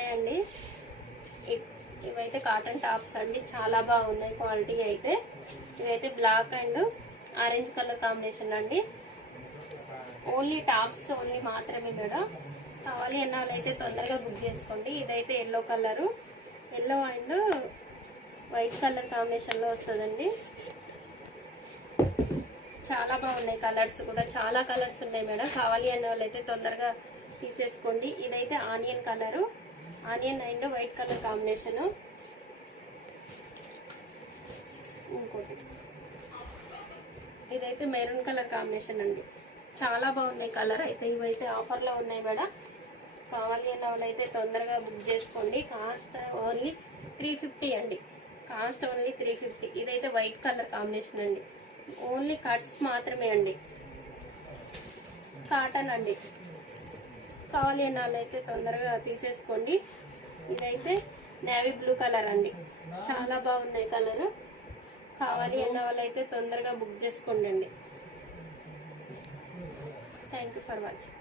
Hi అండి. ఇవైతే cotton tops అండి, చాలా బాగున్నాయి క్వాలిటీ అయితే. ఇదైతే black and orange colour combination అండి. ఓన్లీ టాప్స్ ఓన్లీ మాత్రమే మేడం. కావాలి అన్న వాళ్ళైతే తొందరగా బుక్ చేసుకోండి. ఇదైతే yellow colour, yellow and white colour కాంబినేషన్లో వస్తుందండి. చాలా బాగున్నాయి కలర్స్ కూడా, చాలా కలర్స్ ఉన్నాయి మేడం. కావాలి అన్న వాళ్ళైతే తొందరగా తీసేసుకోండి. ఇదైతే onion colour, onion and white colour combination. ఇంకోటి ఇదైతే మెరూన్ కలర్ కాంబినేషన్ అండి. చాలా బాగున్నాయి కలర్ అయితే. ఇవైతే ఆఫర్లో ఉన్నాయి మేడం. కావాలి అన్న వాళ్ళైతే తొందరగా బుక్ చేసుకోండి. కాస్ట్ ఓన్లీ 350 అండి. Cost only 350. ఇదైతే వైట్ కలర్ కాంబినేషన్ అండి. ఓన్లీ కట్స్ మాత్రమే అండి, కాటన్ అండి. కావాలి అన్న వాళ్ళైతే తొందరగా తీసేసుకోండి. ఇదైతే నేవీ బ్లూ కలర్ అండి, చాలా బాగున్నాయి కలరు. కావాలి అన్న వాళ్ళైతే తొందరగా బుక్ చేసుకోండి అండి. Thank you for watching.